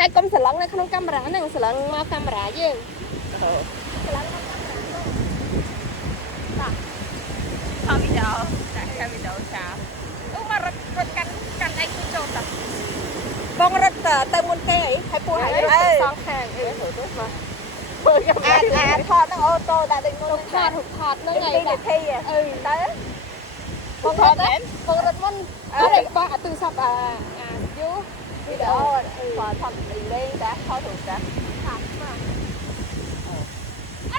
តែកុំស្រឡឹងនៅក្នុងកាមេរ៉ាហ្នឹងស្រឡឹងមកកាមេរ៉ាយើងស្រឡឹងមកកាមេរ៉ាហ្នឹងបាទថតវីដេអូដាក់វីដេអូចោលអូមករត់កាន់ឯងគឺចូលតាបងរត់ទៅមុនគេអីហើយពោះហើយសងខាងអីទៅទៅមកអាថតនឹងអូតូដាក់ដូចមុនថតហ្នឹងឯង2នាទីទៅបងរត់ទេបងរត់មុនអត់បោះអាទូរស័ព្ទអាយូវីដេអូថតលេងតាថតរូបតាថតមក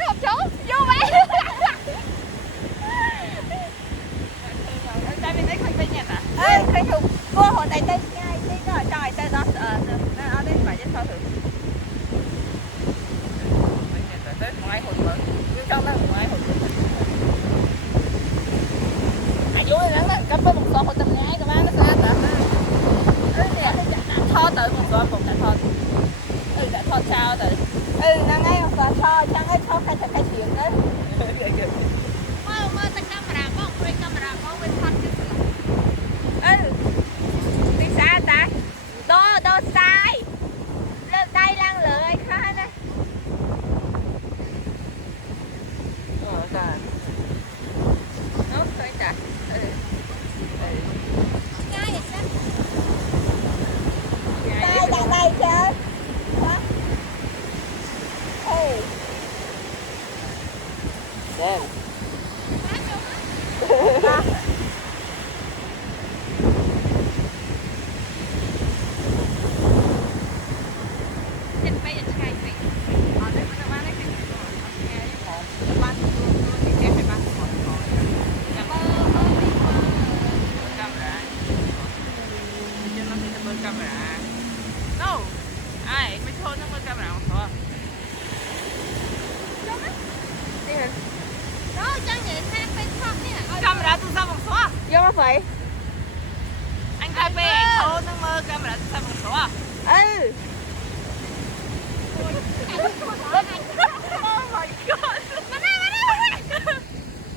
អត់ចូលយូរvậyតែមានអីឃើញពេញទេតាអេឃើញរូបគោហត់តែទៅឆ្ងាយតិចទៅចង់ឲ្យទៅដល់អត់ទេបាច់ទេថតរូបទៅថ្ងៃហត់មើលយើងចង់ទៅថ្ងៃហត់មើលអាយុហ្នឹងក៏ទៅបង្កប់ទៅថ្ងៃក៏បានស្អាតតានេះថតទៅបង្កប់តែថតតែថតចោលទៅហ្នឹងហើយក៏ថតចឹងហើយថតតែតែជាងទៅមើលតែកាមេរ៉ាបងព្រួយកាមេរ៉ាបងវាថតគឺស្លាប់ទីស្អាតតាដោសាយលើកដៃឡើងលើឲ្យខ្លះណាចានោះឃើញតាง่ายอย่างนั้นได้ได้เจ้าเฮ้ยเด่นไปอย่างไกลไปเอาได้มาบ้านได้แค่ไหนก่อนแค่นี้ของบ้านตัวที่แค่ไปบ้านก่อนจะเบอร์กำลังจะนั่งจะเบอร์กำลัง no ไอ้ไม่ชนนั่งเบอร์กำลังของเขาชนไหมนี่เหรอđó chẳng vậy sao bên trong nè camera tôi sao bằng số vô nó phải anh khai bê số nó mơ camera tôi sao bằng số oh my god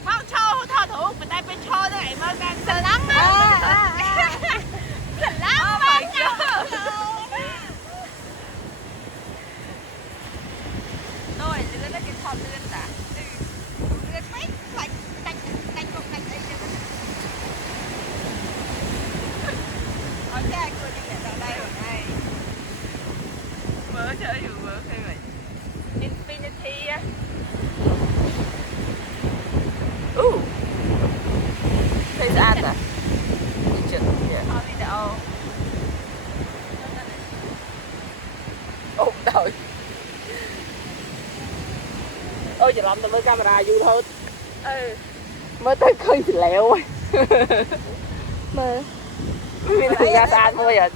mau cho thao thủ mình tay bên cho nó lại mơ càng sợ lắm á sợ lắm oh my god tôi lên cái thon lên ta lên mấy lại đánh một đánh ấy cho nó cha cô đi ở đây rồi này mở chơiอยู่mở hay vậy Infinity á thấy sao à chừng thôi video ôm đời ôi giờ làm tao với camera vui thôi mới tới khơi thì lẹo mà mình ra xa thôi rồi